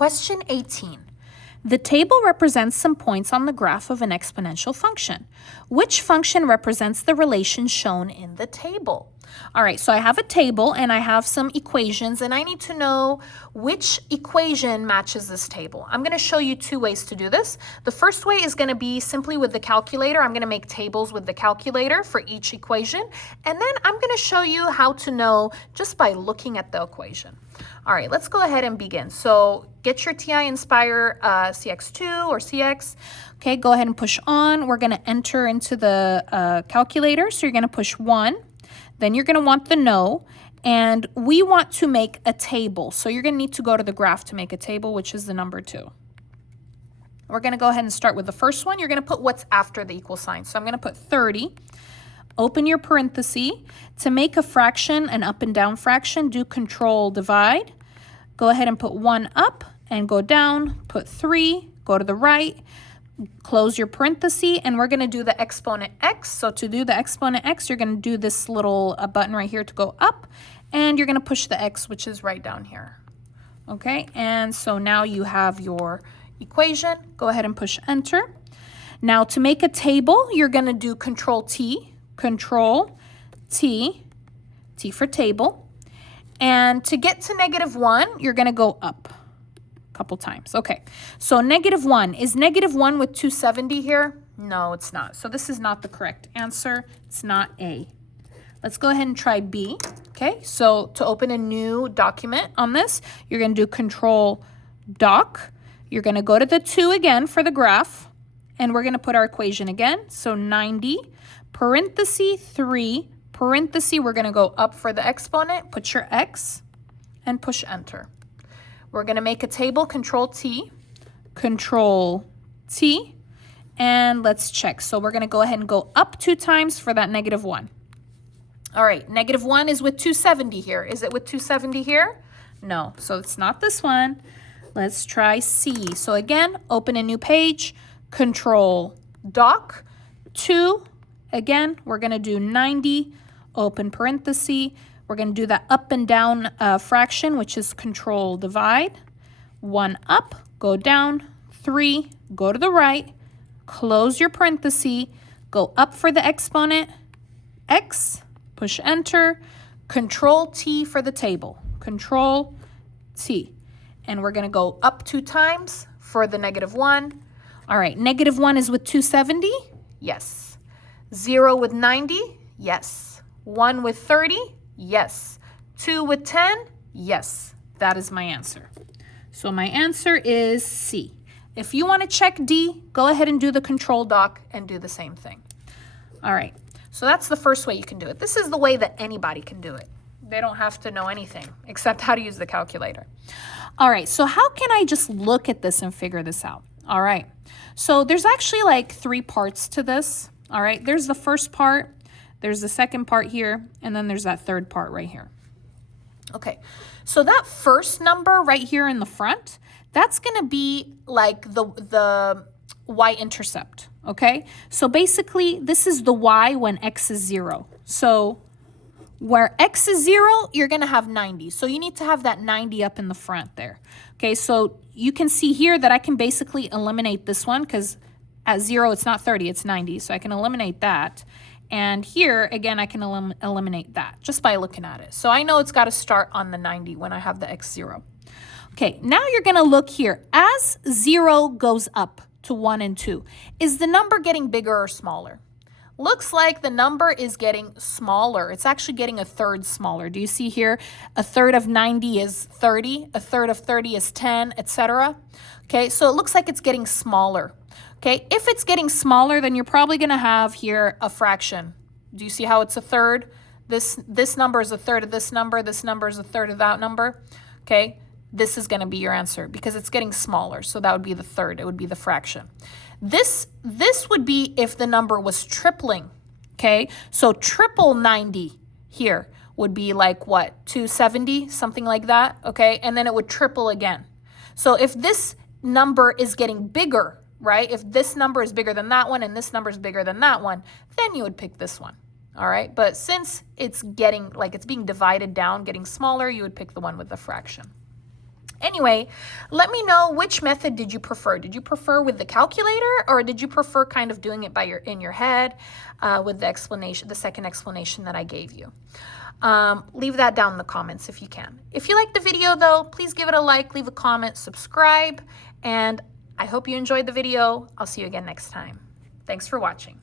Question 18. The table represents some points on the graph of an exponential function. Which function represents the relation shown in the table? All right, so I have a table and I have some equations and I need to know which equation matches this table. I'm going to show you two ways to do this. The first way is going to be simply with the calculator. I'm going to make tables with the calculator for each equation. And then I'm going to show you how to know just by looking at the equation. All right, let's go ahead and begin. So get your TI Inspire CX2 or CX. Okay, go ahead and push on. We're going to enter into the calculator. So you're going to push 1. Then you're going to want the no, and we want to make a table. So you're going to need to go to the graph to make a table, which is the number 2. We're going to go ahead and start with the first one. You're going to put what's after the equal sign. So I'm going to put 30. Open your parenthesis. To make a fraction, an up and down fraction, do Control Divide. Go ahead and put 1 up and go down. Put 3, go to the right. Close your parenthesis, and we're going to do the exponent x. So to do the exponent x, you're going to do this little button right here to go up, and you're going to push the x, which is right down here. Okay, and so now you have your equation. Go ahead and push enter. Now to make a table, you're going to do Control T, T for table. And to get to -1, you're going to go up couple times. Okay, so -1. Is -1 with 270 here? No, it's not. So this is not the correct answer. It's not A. Let's go ahead and try B. Okay, so to open a new document on this, you're going to do Control Doc. You're going to go to the 2 again for the graph, and we're going to put our equation again. So 90, parenthesis 3, parenthesis, we're going to go up for the exponent, put your x, and push enter. We're going to make a table, Control T, and let's check. So we're going to go ahead and go up 2 times for that -1. All right, -1 is with 270 here. Is it with 270 here? No, so it's not this one. Let's try C. So again, open a new page, Control Doc, 2. Again, we're going to do 90, open parenthesis. We're going to do that up and down fraction, which is Control Divide. 1 up, go down. 3, go to the right. Close your parenthesis. Go up for the exponent. X, push enter. Control T for the table. Control T. And we're going to go up 2 times for the -1. All right, -1 is with 270? Yes. 0 with 90? Yes. 1 with 30? Yes. 2 with 10? Yes. That is my answer. So my answer is C. If you want to check D, go ahead and do the Control Doc and do the same thing. All right. So that's the first way you can do it. This is the way that anybody can do it. They don't have to know anything except how to use the calculator. All right. So how can I just look at this and figure this out? All right. So there's actually like 3 parts to this. All right. There's the first part. There's the second part here, and then there's that third part right here. Okay, so that first number right here in the front, that's going to be like the y-intercept, okay? So basically, this is the y when x is 0. So where x is 0, you're going to have 90. So you need to have that 90 up in the front there. Okay, so you can see here that I can basically eliminate this one because at 0, it's not 30, it's 90. So I can eliminate that. And here, again, I can eliminate that just by looking at it. So I know it's got to start on the 90 when I have the x0. Okay, now you're going to look here. As 0 goes up to 1 and 2, is the number getting bigger or smaller? Looks like the number is getting smaller. It's actually getting a third smaller. Do you see here? A third of 90 is 30. A third of 30 is 10, etc. Okay, so it looks like it's getting smaller. Okay, if it's getting smaller, then you're probably going to have here a fraction. Do you see how it's a third? This number is a third of this number is a third of that number. Okay, this is going to be your answer because it's getting smaller. So that would be the third. It would be the fraction. This would be if the number was tripling. Okay, so triple 90 here would be like what? 270, something like that. Okay, and then it would triple again. So if this number is getting bigger, right? If this number is bigger than that one and this number is bigger than that one, then you would pick this one. All right, but since it's getting, like it's being divided down, getting smaller, you would pick the one with the fraction. Anyway, let me know which method did you prefer. Did you prefer with the calculator, or did you prefer kind of doing it by in your head with the explanation, the second explanation that I gave you? Leave that down in the comments if you can. If you liked the video though, please give it a like, leave a comment, subscribe, and I hope you enjoyed the video. I'll see you again next time. Thanks for watching.